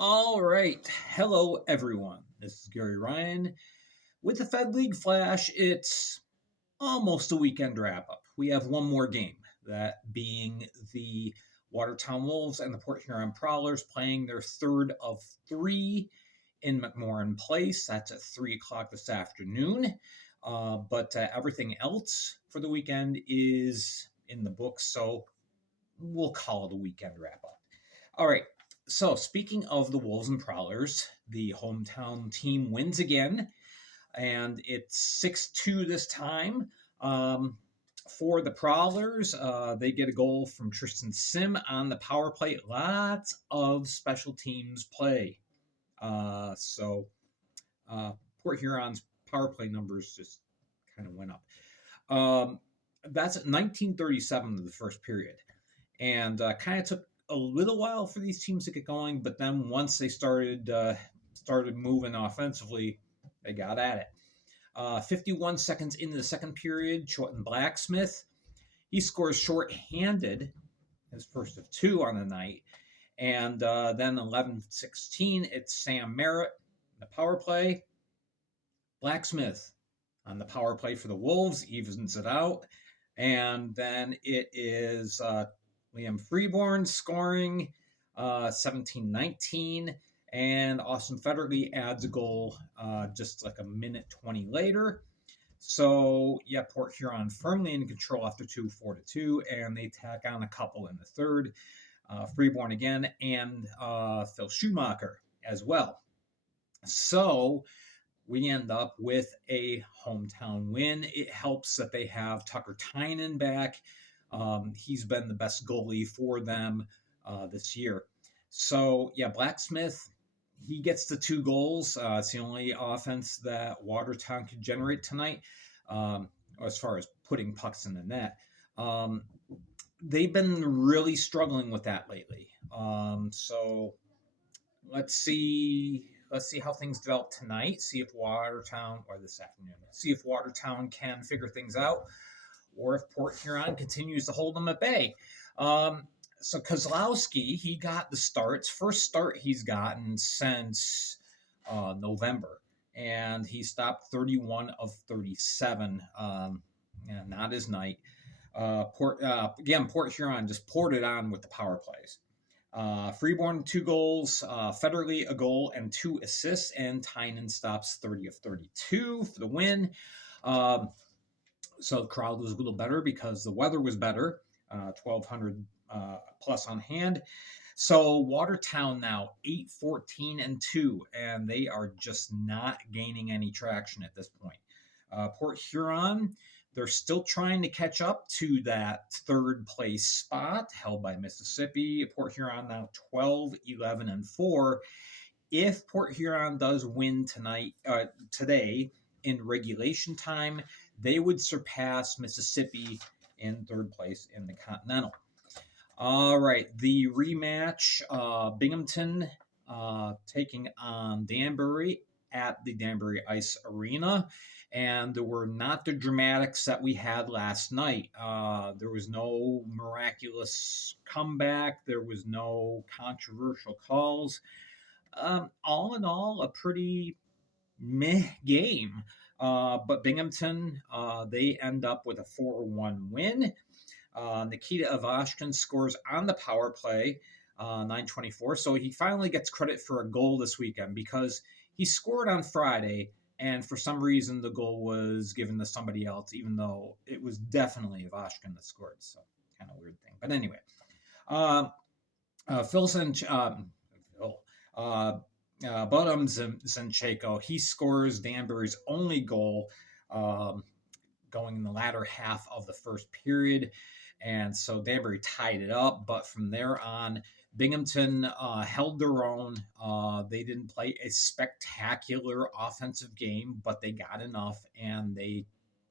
All right. Hello, everyone. This is Gary Ryan with the Fed League Flash. It's almost a weekend wrap up. We have one more game, that being the Watertown Wolves and the Port Huron Prowlers playing their third of three in McMorran Place. That's at 3 o'clock this afternoon. But everything else for the weekend is in the books, so we'll call it a weekend wrap up. All right. So, speaking of the Wolves and Prowlers, the hometown team wins again, and it's 6-2 this time. For the Prowlers, they get a goal from Tristan Sim on the power play. Lots of special teams play. So, uh, Port Huron's power play numbers just kind of went up. That's at 1937 of the first period, and kind of took a little while for these teams to get going, but then once they started moving offensively, they got at it. 51 seconds into the second period, Shorthanded Blacksmith, he scores shorthanded, his first of two on the night, and then 11:16, it's Sam Merritt, the power play. Blacksmith on the power play for the Wolves evens it out, and then it is Liam Freeborn scoring 17-19, and Austin Federley adds a goal just like a minute 20 later. So, yeah, Port Huron firmly in control after 4-2, and they tack on a couple in the third. Freeborn again, and Phil Schumacher as well. So, we end up with a hometown win. It helps that they have Tucker Tynan back. He's been the best goalie for them this year. So, yeah, Blacksmith, he gets the 2 goals. It's the only offense that Watertown could generate tonight as far as putting pucks in the net. They've been really struggling with that lately. So let's see how things develop tonight. See if Watertown, or this afternoon, see if Watertown can figure things out, or if Port Huron continues to hold them at bay. So Kozlowski, he got the starts, first start he's gotten since November, and he stopped 31 of 37. Not his night. Port Huron just poured it on with the power plays. Freeborn 2 goals, Federley a goal and 2 assists, and Tynan stops 30 of 32 for the win. So the crowd was a little better because the weather was better, 1,200 plus on hand. So Watertown now 8-14-2, and they are just not gaining any traction at this point. Port Huron, they're still trying to catch up to that third place spot held by Mississippi. Port Huron now 12-11-4. If Port Huron does win today in regulation time, they would surpass Mississippi in third place in the Continental. All right, the rematch, Binghamton taking on Danbury at the Danbury Ice Arena. And there were not the dramatics that we had last night. There was no miraculous comeback. There was no controversial calls. All in all, a pretty meh game. But Binghamton, they end up with a 4-1 win. Nikita Ivashkin scores on the power play, 9:24. So he finally gets credit for a goal this weekend because he scored on Friday, and for some reason the goal was given to somebody else, even though it was definitely Ivashkin that scored. So kind of weird thing. But anyway, Phil Bodum Zinchenko, he scores Danbury's only goal going in the latter half of the first period. And so Danbury tied it up. But from there on, Binghamton held their own. They didn't play a spectacular offensive game, but they got enough, and they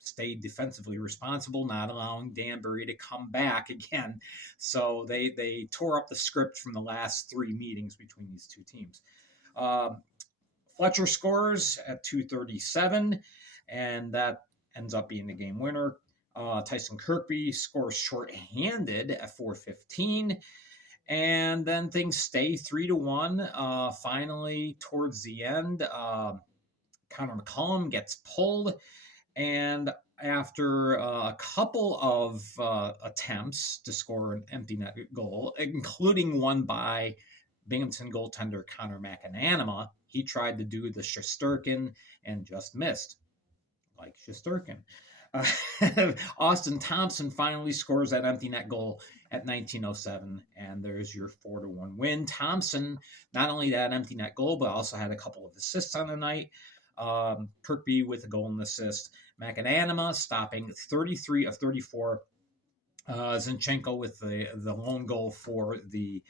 stayed defensively responsible, not allowing Danbury to come back again. So they tore up the script from the last 3 meetings between these two teams. Fletcher scores at 2:37, and that ends up being the game winner. Tyson Kirkby scores shorthanded at 4:15, And then things stay 3-1. Finally, towards the end, Connor McCollum gets pulled, and after a couple of attempts to score an empty net goal, including one by Binghamton goaltender Connor McAnanama, he tried to do the Shesterkin and just missed, like Shesterkin. Austin Thompson finally scores that empty net goal at 1907, and there's your 4-1 win. Thompson, not only that empty net goal, but also had a couple of assists on the night. Kirkby with a goal and assist. McAnanama stopping 33 of 34. Zinchenko with the lone goal for the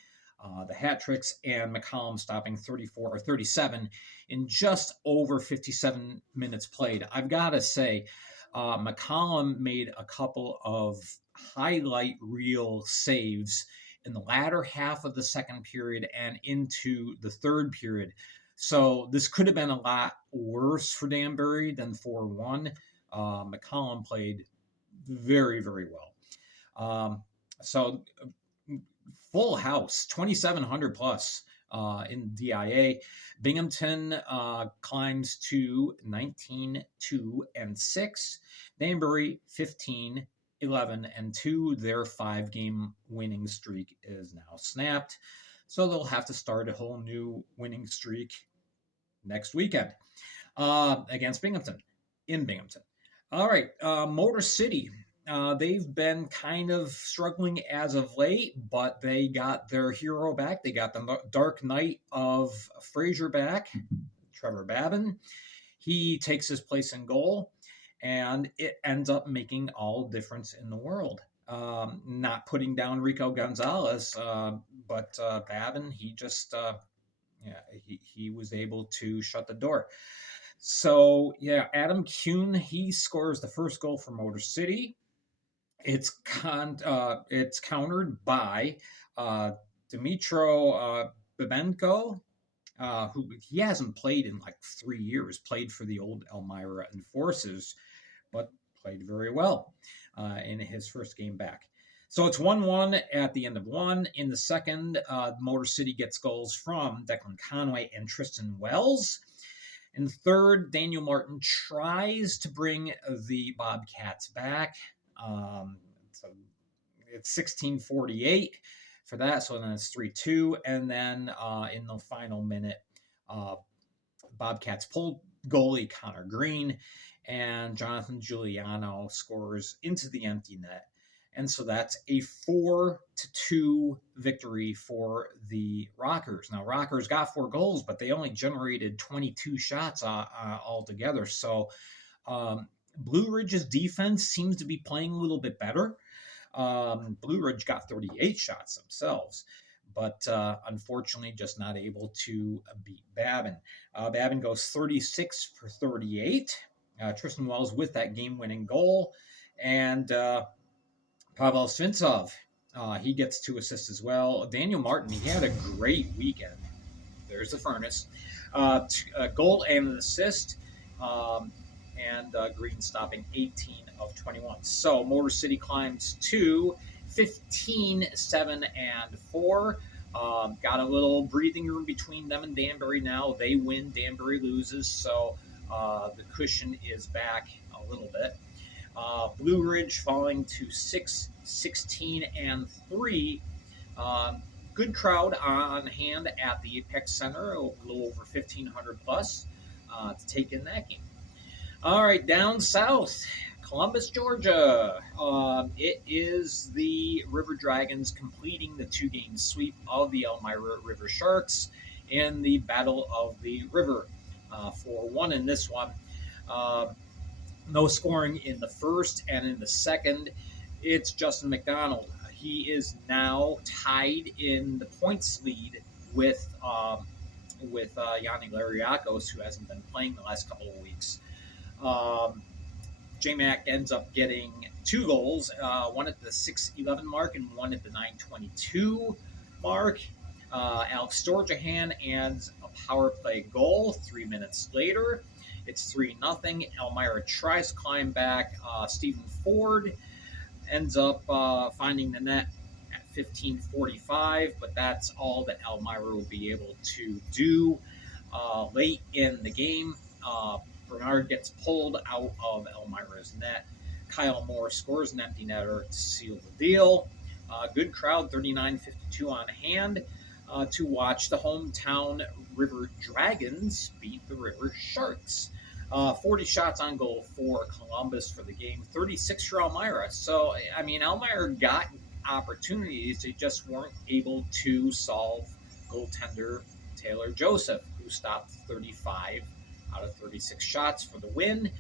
hat tricks, and McCollum stopping 34 or 37 in just over 57 minutes played. I've got to say, McCollum made a couple of highlight reel saves in the latter half of the second period and into the third period. So this could have been a lot worse for Danbury than 4-1. McCollum played very, very well. So full house, 2,700 plus in DIA. Binghamton climbs to 19-2-6. Danbury 15-11-2. Their 5-game winning streak is now snapped. So they'll have to start a whole new winning streak next weekend against Binghamton, in Binghamton. All right, Motor City. They've been kind of struggling as of late, but they got their hero back. They got the Dark Knight of Fraser back, Trevor Babin. He takes his place in goal, and it ends up making all difference in the world. Not putting down Rico Gonzalez, but Babin, he just, he was able to shut the door. So, Adam Kuhn, he scores the first goal for Motor City. It's countered by Dmitro Babenko, who he hasn't played in like 3 years, played for the old Elmira Enforcers, but played very well in his first game back. So it's 1-1 at the end of one. In the second, Motor City gets goals from Declan Conway and Tristan Wells. In the third, Daniel Martin tries to bring the Bobcats back. So it's 16:48 for that. So then it's 3-2. And then in the final minute, Bobcats pull goalie Connor Green, and Jonathan Giuliano scores into the empty net. And so that's a 4-2 victory for the Rockers. Now, Rockers got 4 goals, but they only generated 22 shots altogether. So Blue Ridge's defense seems to be playing a little bit better. Blue Ridge got 38 shots themselves, but unfortunately just not able to beat Babin. Babin goes 36 for 38. Tristan Wells with that game-winning goal. And Pavel Svintsov, he gets 2 assists as well. Daniel Martin, he had a great weekend. There's the furnace. A goal and an assist. And Green stopping 18 of 21. So Motor City climbs to 15-7-4. Got a little breathing room between them and Danbury now. They win, Danbury loses, so the cushion is back a little bit. Blue Ridge falling to 6-16-3. Good crowd on hand at the Apex Center, a little over 1,500 plus to take in that game. All right, down south, Columbus, Georgia. It is the River Dragons completing the 2-game sweep of the Elmira River Sharks in the Battle of the River. 4-1 in this one. No scoring in the first, and in the second, it's Justin McDonald. He is now tied in the points lead with Yanni Lariakos, who hasn't been playing the last couple of weeks. J-Mac ends up getting 2 goals, one at the 6:11 mark and one at the 9:22 mark. Alex Storjahan adds a power play goal 3 minutes later. It's 3-0. Elmira tries to climb back. Stephen Ford ends up finding the net at 15:45, but that's all that Elmira will be able to do late in the game. Bernard gets pulled out of Elmira's net. Kyle Moore scores an empty netter to seal the deal. Good crowd, 39:52 on hand to watch the hometown River Dragons beat the River Sharks. 40 shots on goal for Columbus for the game, 36 for Elmira. So, I mean, Elmira got opportunities. They just weren't able to solve goaltender Taylor Joseph, who stopped 35 out of 36 shots for the win.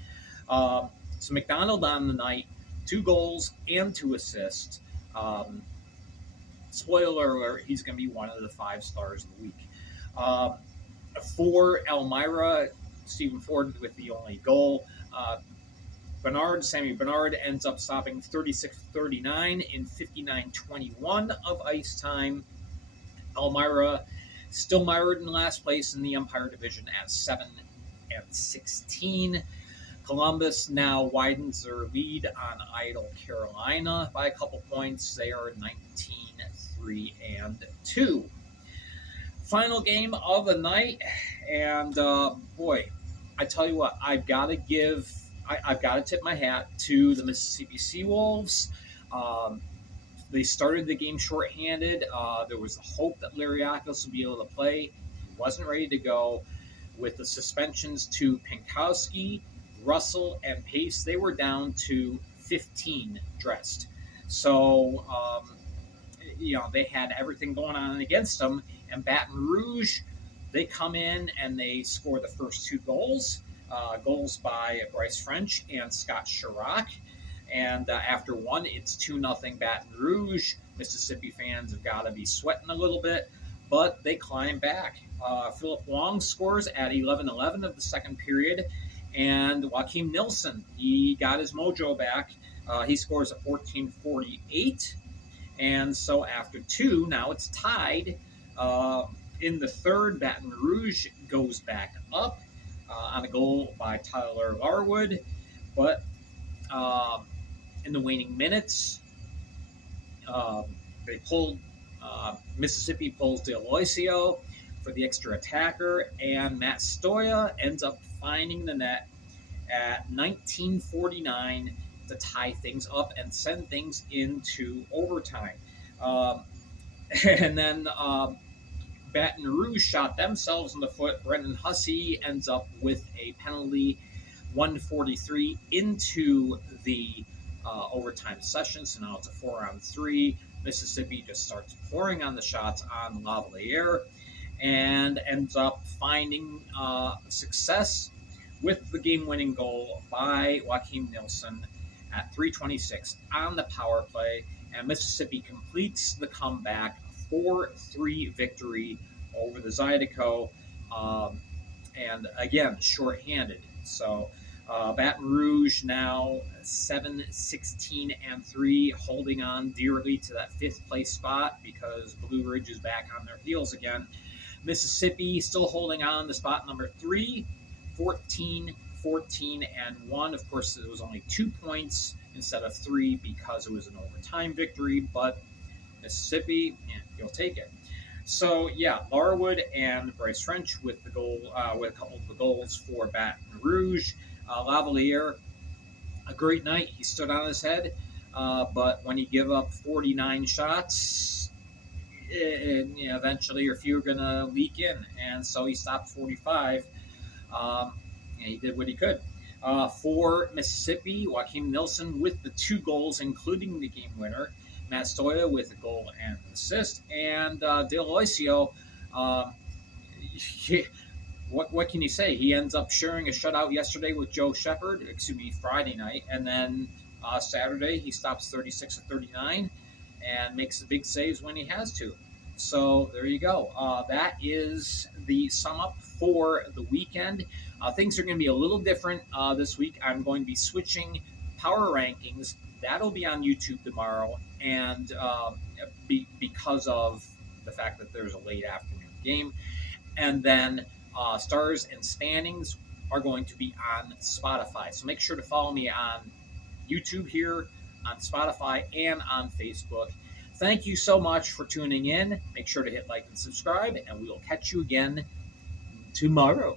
So McDonald on the night, 2 goals and 2 assists. Spoiler alert, he's going to be one of the 5 stars of the week. For Elmira, Stephen Ford with the only goal. Sammy Bernard ends up stopping 36-39 in 59-21 of ice time. Elmira still mired in last place in the Empire Division at 7-16. Columbus now widens their lead on Idle Carolina by a couple points. They are 19-3-2. Final game of the night, and boy, I tell you what, I've got to tip my hat to the Mississippi Seawolves. They started the game shorthanded. There was hope that Lariakos would be able to play. He wasn't ready to go. With the suspensions to Pinkowski, Russell, and Pace, they were down to 15 dressed. So, they had everything going on against them. And Baton Rouge, they come in and they score the first 2 goals. Goals by Bryce French and Scott Chirac. And after one, it's 2-0 Baton Rouge. Mississippi fans have got to be sweating a little bit, but they climb back. Philip Wong scores at 11:11 of the second period, and Joakim Nilsson, he got his mojo back. He scores at 14:48, and so after 2, now it's tied. In the third, Baton Rouge goes back up on a goal by Tyler Larwood, but in the waning minutes, they pulled Mississippi pulls D'Aloisio for the extra attacker, and Matt Stoya ends up finding the net at 19:49 to tie things up and send things into overtime. And then Baton Rouge shot themselves in the foot. Brendan Hussey ends up with a penalty, 1:43 into the overtime session. So now it's a 4-on-3. Mississippi just starts pouring on the shots on Lavalier and ends up finding success with the game-winning goal by Joakim Nilsson at 3:26 on the power play. And Mississippi completes the comeback, 4-3 victory over the Zydeco. And again, shorthanded. So Baton Rouge now 7-16-3, holding on dearly to that 5th place spot because Blue Ridge is back on their heels again. Mississippi still holding on to spot number 3, 14-14-1. Of course, it was only 2 points instead of 3 because it was an overtime victory, but Mississippi, you'll take it. So yeah, Larwood and Bryce French with the goal, with a couple of the goals for Baton Rouge. Lavalier, a great night. He stood on his head, but when you give up 49 shots, eventually your few are going to leak in, and so he stopped 45. And he did what he could. For Mississippi, Joakim Nilsson with the 2 goals, including the game winner. Matt Stoya with a goal and an assist. And D'Aloisio, what can you say? He ends up sharing a shutout yesterday with Joe Shepard, Friday night. And then Saturday, he stops 36 of 39 and makes the big saves when he has to. So there you go. That is the sum up for the weekend. Things are going to be a little different this week. I'm going to be switching power rankings. That'll be on YouTube tomorrow. And because of the fact that there's a late afternoon game. And then stars and standings are going to be on Spotify. So make sure to follow me on YouTube here, on Spotify, and on Facebook. Thank you so much for tuning in. Make sure to hit like and subscribe, and we will catch you again tomorrow.